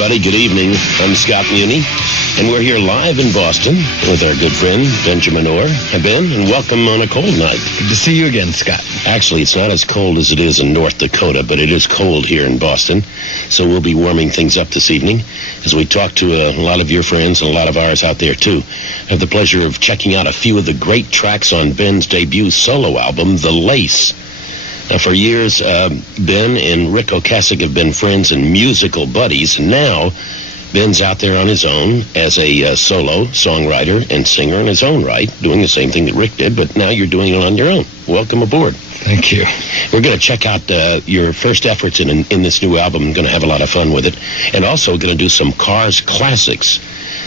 everybody. Good evening. I'm Scott Muni, and we're here live in Boston with our good friend, Benjamin Orr. Hi, Ben, and welcome on a cold night. Good to see you again, Scott. Actually, it's not as cold as it is in North Dakota, but it is cold here in Boston, so we'll be warming things up this evening as we talk to a lot of your friends and a lot of ours out there, too. I have the pleasure of checking out a few of the great tracks on Ben's debut solo album, The Lace. Now, for years, Ben and Rick Ocasek have been friends and musical buddies. Now, Ben's out there on his own as a solo songwriter and singer in his own right, doing the same thing that Rick did, but now you're doing it on your own. Welcome aboard. Thank you. We're going to check out your first efforts in this new album. I'm going to have a lot of fun with it. And also going to do some Cars classics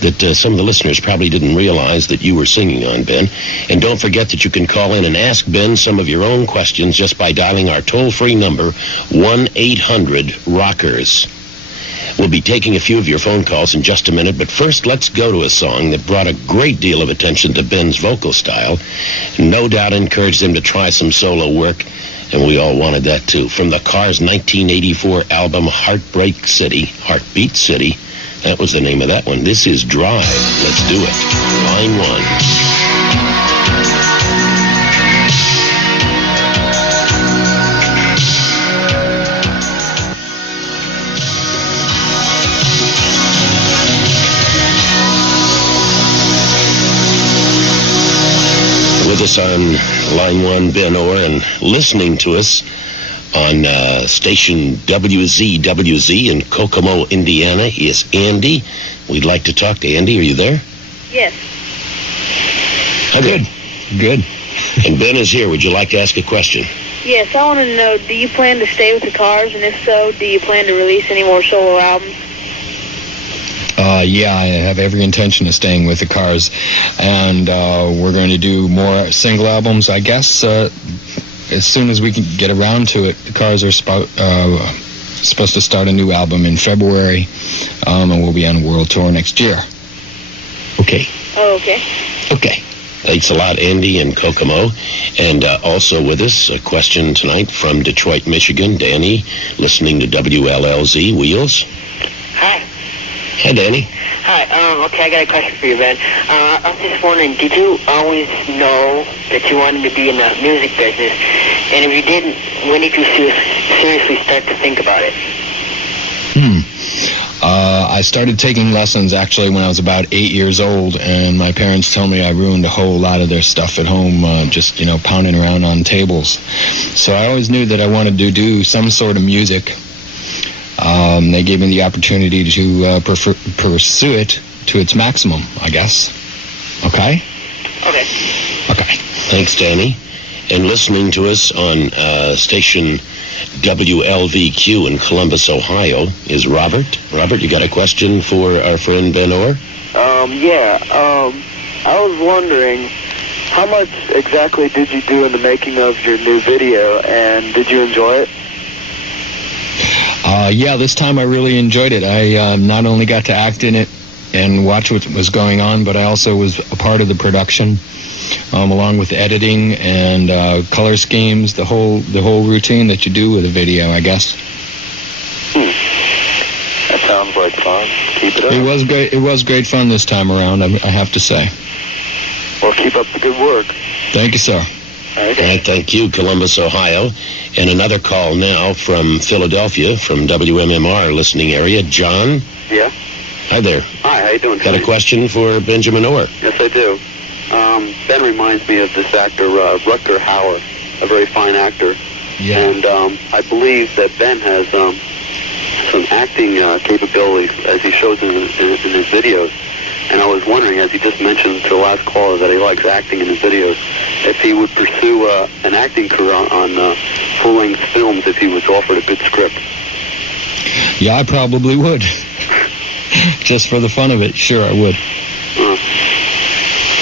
that some of the listeners probably didn't realize that you were singing on, Ben. And don't forget that you can call in and ask Ben some of your own questions just by dialing our toll-free number, 1-800-ROCKERS. We'll be taking a few of your phone calls in just a minute, but first let's go to a song that brought a great deal of attention to Ben's vocal style. No doubt encouraged him to try some solo work, and we all wanted that too. From the Cars' 1984 album, Heartbeat City. That was the name of that one. This is Drive. Let's do it. Line 1. With us on line 1, Ben Orr, and listening to us on station WZWZ in Kokomo, Indiana, is Andy. We'd like to talk to Andy. Are you there? Yes. How good? Good. And Ben is here. Would you like to ask a question? Yes, I want to know, do you plan to stay with the Cars? And if so, do you plan to release any more solo albums? Yeah, I have every intention of staying with the Cars. And we're going to do more single albums, I guess, as soon as we can get around to it. The Cars are supposed to start a new album in February, and we'll be on a world tour next year. Okay. Oh, okay. Okay. Thanks a lot, Andy in Kokomo. And also with us, a question tonight from Detroit, Michigan. Danny, listening to WLLZ Wheels. Hi. Hi, Danny. Hi, okay, I got a question for you, Ben. I was just wondering, did you always know that you wanted to be in the music business? And if you didn't, when did you seriously start to think about it? I started taking lessons actually when I was about 8 years old, and my parents told me I ruined a whole lot of their stuff at home, just, pounding around on tables. So I always knew that I wanted to do some sort of music. They gave me the opportunity to pursue it to its maximum, I guess. Okay? Okay. Okay. Thanks, Danny. And listening to us on station WLVQ in Columbus, Ohio, is Robert. Robert, you got a question for our friend Ben Orr? I was wondering, how much exactly did you do in the making of your new video, and did you enjoy it? Yeah, this time I really enjoyed it. I not only got to act in it and watch what was going on, but I also was a part of the production, along with editing and color schemes, the whole routine that you do with a video, I guess. That sounds like fun. Keep it up. It was great. It was great fun this time around, I have to say. Well, keep up the good work. Thank you, sir. Okay. Thank you, Columbus, Ohio. And another call now from Philadelphia, from WMMR listening area. John? Yeah? Hi there. Hi, how you doing? Got a question for Benjamin Orr? Yes, I do. Ben reminds me of this actor, Rutger Hauer, a very fine actor. Yeah. And I believe that Ben has some acting capabilities, as he shows in his videos. And I was wondering, as he just mentioned to the last caller, that he likes acting in his videos, if he would pursue an acting career on full-length films if he was offered a good script. Yeah, I probably would. Just for the fun of it, sure, I would.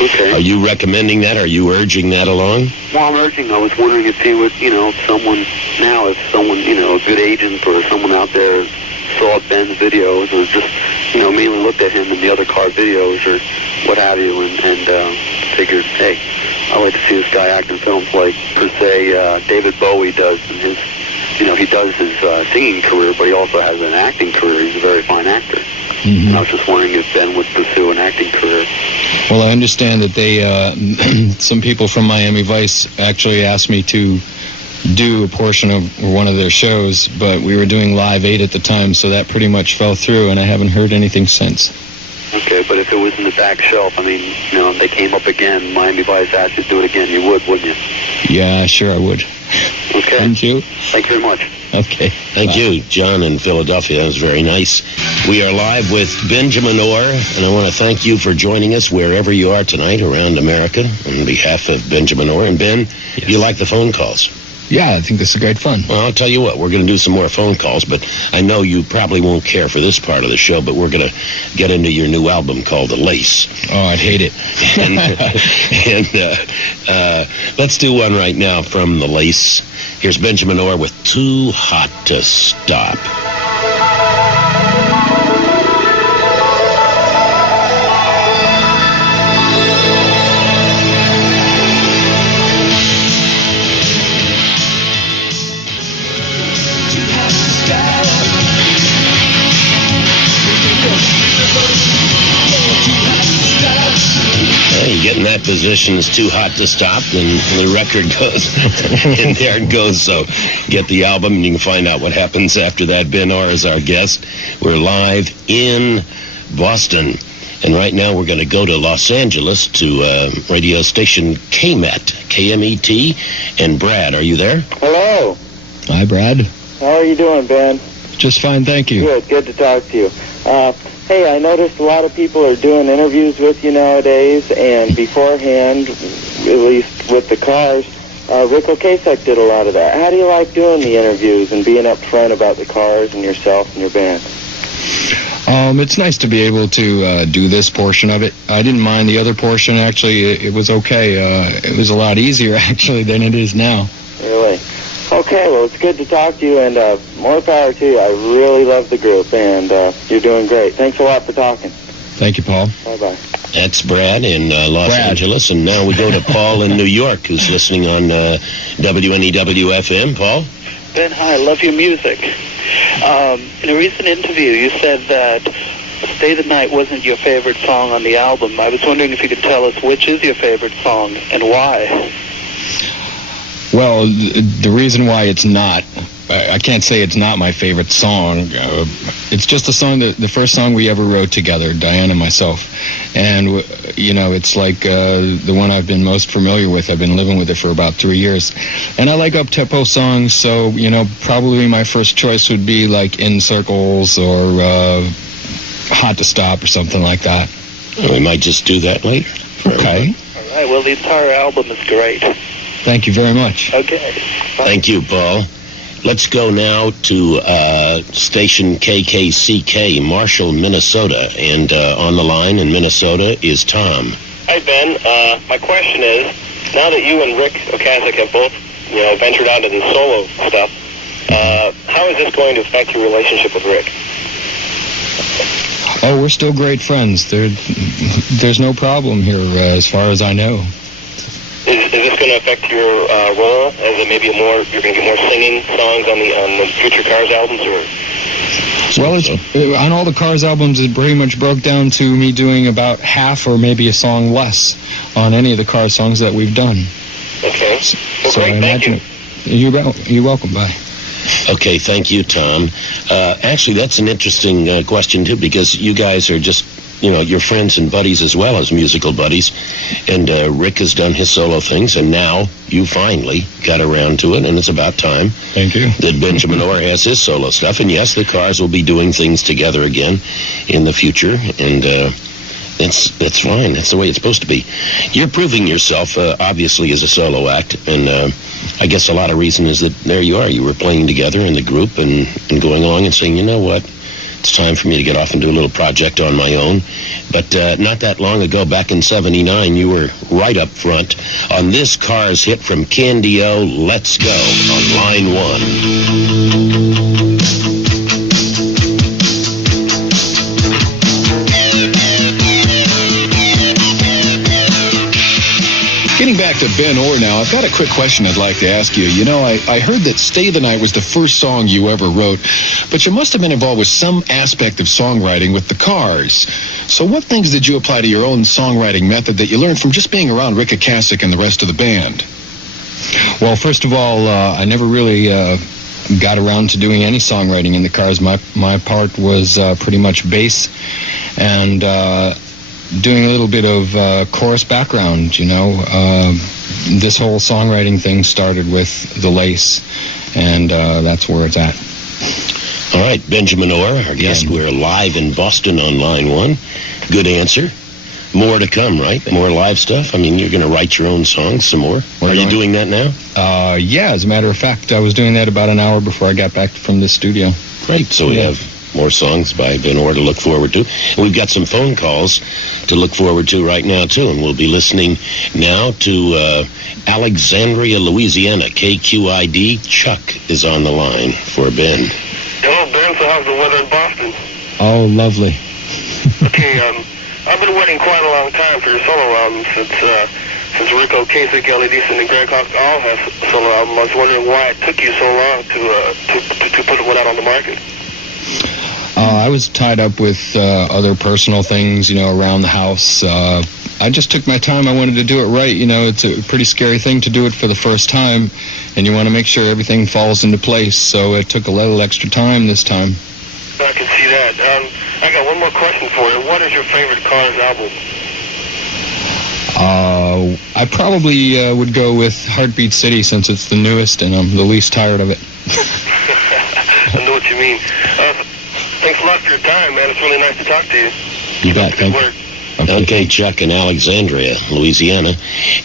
Okay. Are you recommending that? Are you urging that along? Well, I'm urging. I was wondering if he would, if someone, a good agent or someone out there saw Ben's videos or just, mainly looked at him in the other car videos or what have you and figured, hey, I'd like to see this guy act in films like, per se, David Bowie does in his he does his singing career, but he also has an acting career. He's a very fine actor. Mm-hmm. And I was just wondering if Ben would pursue an acting career. Well, I understand that they, some people from Miami Vice actually asked me to do a portion of one of their shows, but we were doing Live 8 at the time, so that pretty much fell through, and I haven't heard anything since. Okay, but if it was in the back shelf, I mean, they came up again, Miami Vice asked you to do it again, you would, wouldn't you? Yeah, sure I would. Okay. Thank you. Thank you very much. Okay. Thank you, John in Philadelphia. That was very nice. We are live with Benjamin Orr, and I want to thank you for joining us wherever you are tonight around America on behalf of Benjamin Orr. And Ben, yes. You like the phone calls? Yeah, I think this is great fun. Well, I'll tell you what, we're going to do some more phone calls, but I know you probably won't care for this part of the show, but we're going to get into your new album called The Lace. Oh, I'd hate it. and let's do one right now from The Lace. Here's Benjamin Orr with Too Hot to Stop. You get in that position, it's too hot to stop, and the record goes, and there it goes. So get the album, and you can find out what happens after that. Ben Orr is our guest. We're live in Boston, and right now we're going to go to Los Angeles to radio station KMET, K-M-E-T, and Brad, are you there? Hello. Hi, Brad. How are you doing, Ben? Just fine, thank you. Good to talk to you. Hey, I noticed a lot of people are doing interviews with you nowadays, and beforehand, at least with the cars, Rick Ocasek did a lot of that. How do you like doing the interviews and being up front about the cars and yourself and your band? It's nice to be able to do this portion of it. I didn't mind the other portion, actually. It was okay. It was a lot easier, actually, than it is now. Really? Okay, well, it's good to talk to you, and more power to you. I really love the group, and you're doing great. Thanks a lot for talking. Thank you, Paul. Bye-bye. That's Brad in Los Angeles, and now we go to Paul in New York, who's listening on WNEW-FM. Paul? Ben, hi, I love your music. In a recent interview, you said that Stay the Night wasn't your favorite song on the album. I was wondering if you could tell us which is your favorite song and why. Well, the reason why it's not, I can't say it's not my favorite song. It's just a song, the first song we ever wrote together, Diane and myself. And, it's like the one I've been most familiar with. I've been living with it for about 3 years. And I like up-tempo songs, so, probably my first choice would be like In Circles or Hot to Stop or something like that. Well, we might just do that later. Okay. All right, well, the entire album is great. Thank you very much. Okay. Bye. Thank you, Paul. Let's go now to station KKCK, Marshall, Minnesota. And on the line in Minnesota is Tom. Hi, Ben. My question is, now that you and Rick Ocasek have both, ventured out into the solo stuff, how is this going to affect your relationship with Rick? Oh, we're still great friends. There's no problem here, as far as I know. Is this going to affect your role as maybe you're going to get more singing songs on the future Cars albums, or? Well, on all the Cars albums, it pretty much broke down to me doing about half or maybe a song less on any of the Cars songs that we've done. Okay. Well, so great. I imagine Thank you. You're welcome. Bye. Okay, thank you, Tom. Actually, that's an interesting question, too, because you guys are just, you're friends and buddies as well as musical buddies. And Rick has done his solo things, and now you finally got around to it, and it's about time. Thank you. That Benjamin Orr has his solo stuff. And yes, the Cars will be doing things together again in the future, and that's fine. That's the way it's supposed to be. You're proving yourself, obviously, as a solo act, and I guess a lot of reason is that there you are. You were playing together in the group and going along and saying, you know what, it's time for me to get off and do a little project on my own. But not that long ago, back in '79, you were right up front on this Cars hit from Candy-O, Let's Go, on line 1. Getting back back to Ben Orr now. I've got a quick question I'd like to ask you. You know, I heard that Stay the Night was the first song you ever wrote, but you must have been involved with some aspect of songwriting with the Cars. So what things did you apply to your own songwriting method that you learned from just being around Rick Ocasek and the rest of the band? Well, first of all, I never really got around to doing any songwriting in the Cars. My part was pretty much bass and doing a little bit of chorus background, you know. This whole songwriting thing started with The Lace, and that's where it's at. All right, Benjamin Orr, our guest. We're live in Boston on line 1. Good answer. More to come, right? More live stuff? I mean, you're going to write your own songs some more. Are you doing that now? Yeah, as a matter of fact, I was doing that about an hour before I got back from the studio. Great, so we have more songs by Ben Orr to look forward to. And we've got some phone calls to look forward to right now, too. And we'll be listening now to Alexandria, Louisiana. KQID. Chuck is on the line for Ben. Hello, Ben. So how's the weather in Boston? Oh, lovely. Okay, I've been waiting quite a long time for your solo album since Rick Ocasek, Ellie Deason, and Greg Hawk all have solo album. I was wondering why it took you so long to put one out on the market. I was tied up with other personal things, you know, around the house. I just took my time. I wanted to do it right. You know, it's a pretty scary thing to do it for the first time, and you want to make sure everything falls into place. So it took a little extra time this time. I can see that. I got one more question for you. What is your favorite Cars album? I probably would go with Heartbeat City since it's the newest and I'm the least tired of it. I know what you mean. Thanks a lot for your time, man. It's really nice to talk to you. You bet. Thank you. Okay, Chuck in Alexandria, Louisiana.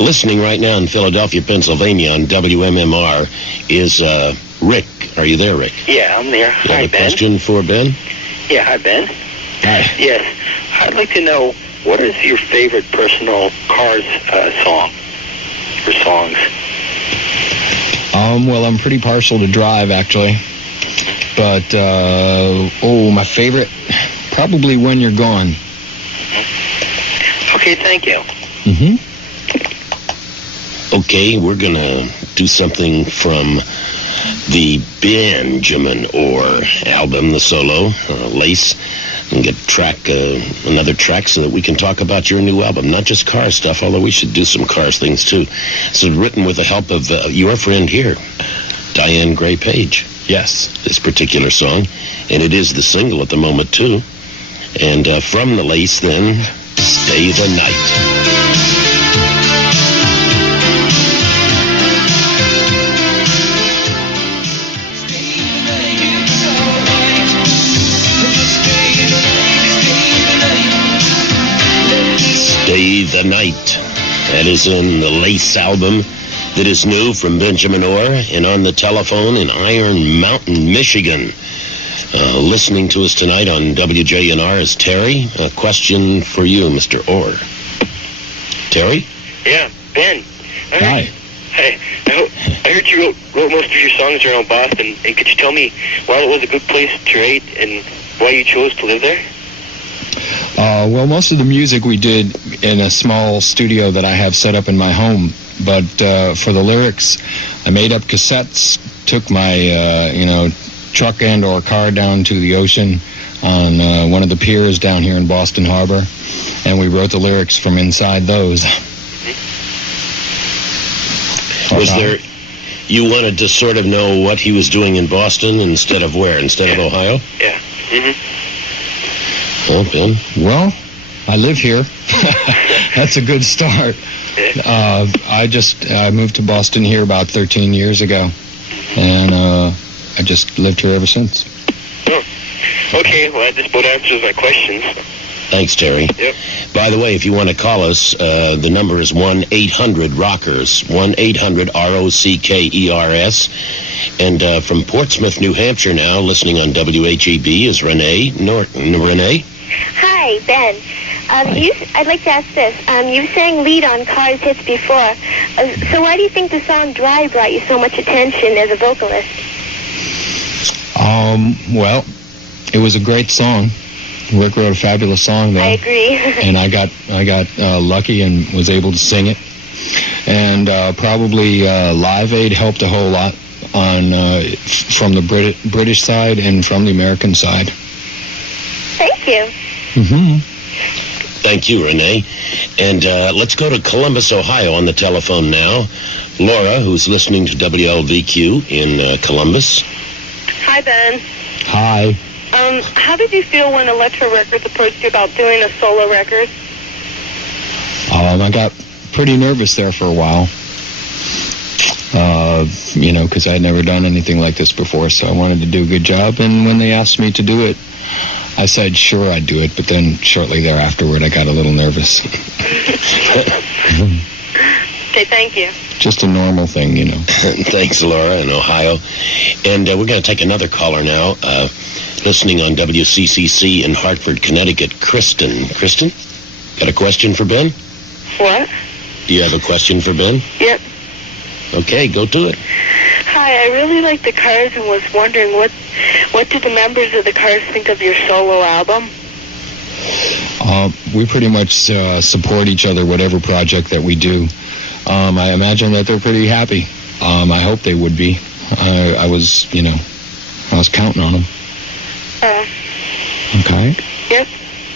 Listening right now in Philadelphia, Pennsylvania on WMMR is Rick. Are you there, Rick? Yeah, I'm there. You Hi, have a Ben. question for Ben? Yeah, hi, Ben. Hi. Yes. I'd like to know, what is your favorite personal Cars song or songs? Well, I'm pretty partial to Drive, actually. But, my favorite, probably When You're Gone. Okay, thank you. Mm-hmm. Okay, we're going to do something from the Benjamin Orr album, the solo, Lace, and get another track so that we can talk about your new album. Not just car stuff, although we should do some Cars things too. So written with the help of your friend here, Diane Gray Page. Yes. This particular song, and it is the single at the moment too. And from the Lace then, Stay the Night. Stay the Night. That is in the Lace album that is new from Benjamin Orr, and on the telephone in Iron Mountain, Michigan. Listening to us tonight on WJNR is Terry. A question for you, Mr. Orr. Terry? Yeah, Ben. Hi. Hey, I heard you wrote most of your songs around Boston, and could you tell me why it was a good place to write and why you chose to live there? Well, most of the music we did in a small studio that I have set up in my home. But for the lyrics, I made up cassettes, took my, truck and or car down to the ocean on one of the piers down here in Boston Harbor, and we wrote the lyrics from inside those. You wanted to sort of know what he was doing in Boston instead of where? Instead of Ohio? Yeah. Well, Ben? Well, I live here. That's a good start. I moved to Boston here about 13 years ago, and I just lived here ever since. Oh. Okay, well, that just about answers my questions. Thanks, Terry. Yep. By the way, if you want to call us, the number is 1-800-ROCKERS, 1-800-ROCKERS. And from Portsmouth, New Hampshire now, listening on WHEB is Renee Norton. Renee? Hi, Ben. I'd like to ask this. You sang lead on Cars hits before. So why do you think the song Drive brought you so much attention as a vocalist? Well, it was a great song. Rick wrote a fabulous song, though. I agree. And I got lucky and was able to sing it. and probably Live Aid helped a whole lot on from the British side and from the American side. Thank you. Mm-hmm. Thank you, Renee. And let's go to Columbus, Ohio on the telephone now. Laura, who's listening to WLVQ in Columbus. Hi, Ben. Hi. How did you feel when Elektra Records approached you about doing a solo record? I got pretty nervous there for a while. Because I had never done anything like this before, so I wanted to do a good job. And when they asked me to do it, I said sure I'd do it, but then shortly thereafterward I got a little nervous. Okay, thank you. Just a normal thing, Thanks, Laura, in Ohio. And we're going to take another caller now. Listening on WCCC in Hartford, Connecticut, Kristen. Kristen, got a question for Ben? What? Do you have a question for Ben? Yep. Okay, go to it. Hi, I really like the Cars and was wondering what do the members of the Cars think of your solo album? We pretty much support each other, whatever project that we do. I imagine that they're pretty happy. I hope they would be. I was counting on them. Okay. Yep.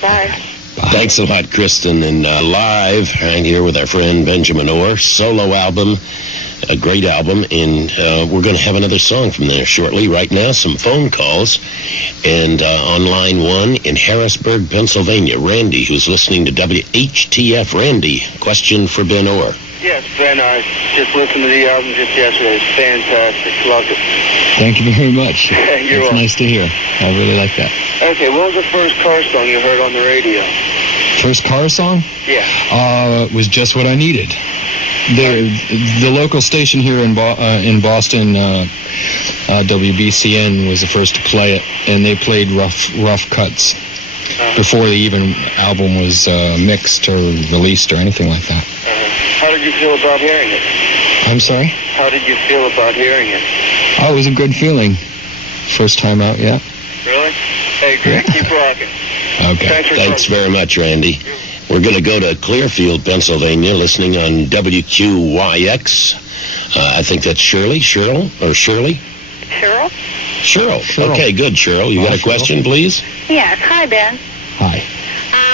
Bye. Thanks a lot, Kristen. And live right here with our friend Benjamin Orr, solo album, a great album. And we're going to have another song from there shortly. Right now, some phone calls. And on line one in Harrisburg, Pennsylvania, Randy, who's listening to WHTF. Randy, question for Ben Orr. Yes, Ben, I just listened to the album just yesterday. It's fantastic. Loved it. Thank you very much. You're It's welcome. nice to hear. I really like that. Okay, what was the first car song you heard on the radio? First car song? Yeah. Was Just What I Needed. The local station here in Boston, WBCN, was the first to play it, and they played rough cuts before the even album was mixed or released or anything like that. How did you feel about hearing it? I'm sorry? How did you feel about hearing it? Oh, it was a good feeling. First time out, yeah. Really? Hey, great. Keep rocking. Okay. Thanks very much, Randy. We're going to go to Clearfield, Pennsylvania, listening on WQYX. I think that's Shirley. Cheryl? Cheryl? Cheryl. Okay, good, Cheryl. You got a question, please? Yes. Hi, Ben. Hi.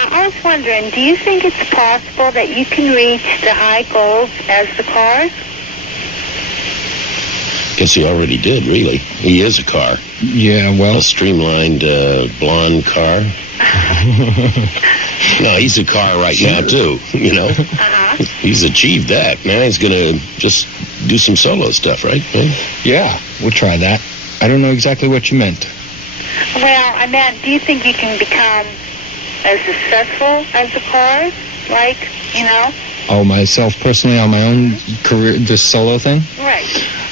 I was wondering, do you think it's possible that you can reach the high goals as the Cars? Guess he already did, really. He is a car. Yeah, well... A streamlined blonde car. No, he's a car right now, too, He's achieved that. Now he's going to just do some solo stuff, right? Yeah, we'll try that. I don't know exactly what you meant. Well, I meant, do you think you can become as successful as the Cars? Oh, myself personally on my own career, this solo thing? Right.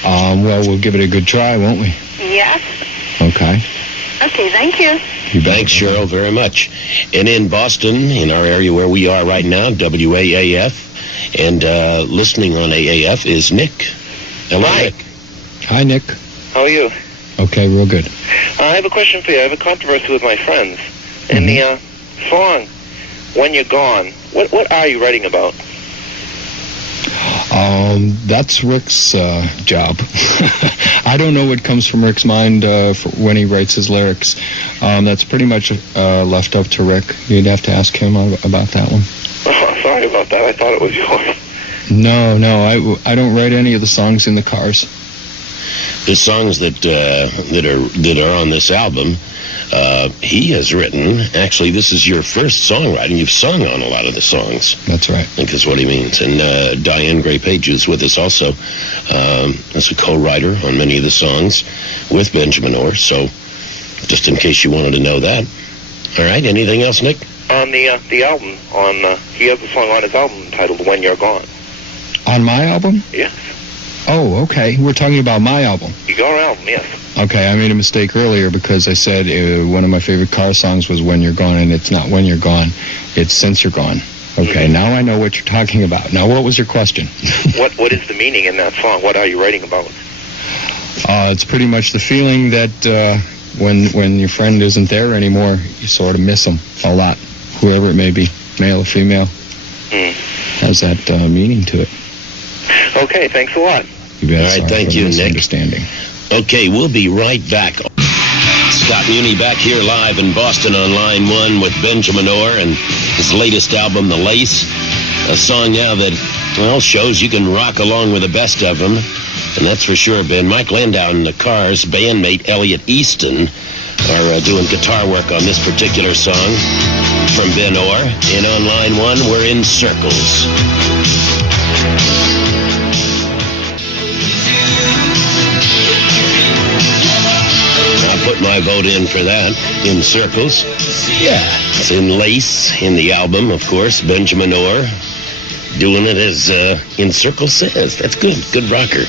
Well, we'll give it a good try, won't we? Yes. Okay. Okay, thank you. Thanks, Cheryl, very much. And in Boston, in our area where we are right now, WAAF, and listening on AAF is Nick. Hello, Hi. Nick. Hi, Nick. How are you? Okay, real good. I have a question for you. I have a controversy with my friends. In the song, When You're Gone, what are you writing about? That's Rick's job. I don't know what comes from Rick's mind when he writes his lyrics. That's pretty much left up to Rick. You'd have to ask him about that one. Oh, sorry about that. I thought it was yours. No, I don't write any of the songs in the Cars. The songs that are on this album, he has written. Actually, this is your first songwriting. You've sung on a lot of the songs. That's right. I think is what he means. And Diane Gray Page is with us also as a co-writer on many of the songs with Benjamin Orr. So just in case you wanted to know that. All right. Anything else, Nick? On the album, he has a song on his album titled When You're Gone. On my album? Yes. Oh, okay. We're talking about my album. Your album, yes. Okay, I made a mistake earlier because I said one of my favorite Car songs was When You're Gone, and it's not When You're Gone. It's Since You're Gone. Okay, now I know what you're talking about. Now, what was your question? What is the meaning in that song? What are you writing about? It's pretty much the feeling that when your friend isn't there anymore, you sort of miss him a lot, whoever it may be, male or female. Has that meaning to it. Okay, thanks a lot. You bet. All right, Sorry thank for the you, Nick. misunderstanding. Okay, we'll be right back. Scott Muni back here live in Boston on Line 1 with Benjamin Orr and his latest album, The Lace. A song now that, well, shows you can rock along with the best of them. And that's for sure, Ben. Mike Landau and the Cars' bandmate Elliot Easton are doing guitar work on this particular song from Ben Orr. And on Line 1, we're in Circles. I put my vote in for that. In Circles. Yeah. It's in Lace, in the album, of course. Benjamin Orr doing it as In Circles says. That's good. Good rocker.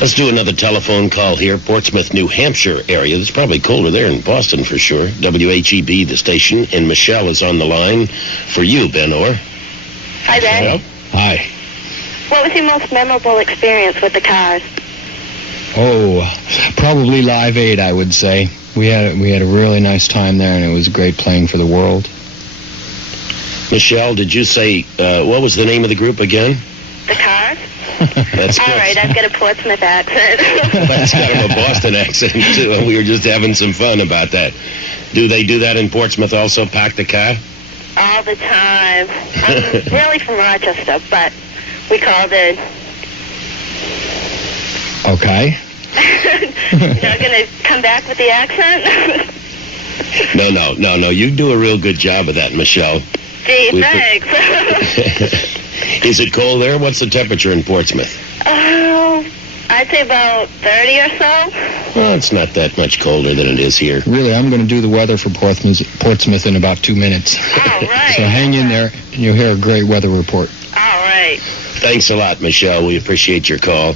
Let's do another telephone call here. Portsmouth, New Hampshire area. It's probably colder there in Boston for sure. WHEB, the station. And Michelle is on the line for you, Ben Orr. Hi, Ben. Hi. What was your most memorable experience with the Cars? Oh, probably Live Aid, I would say. We had a really nice time there, and it was great playing for the world. Michelle, did you say, what was the name of the group again? The Cars? That's All close. right, I've got a Portsmouth accent. That's kind of a Boston accent, too, and we were just having some fun about that. Do they do that in Portsmouth also, pack the car? All the time. I'm really from Rochester, but we called it... Okay. You're not going to come back with the accent? No. You do a real good job of that, Michelle. Gee, thanks. Is it cold there? What's the temperature in Portsmouth? I'd say about 30 or so. Well, it's not that much colder than it is here. Really, I'm going to do the weather for Portsmouth in about 2 minutes. All right. So hang in there, and you'll hear a great weather report. All right. Thanks a lot, Michelle. We appreciate your call.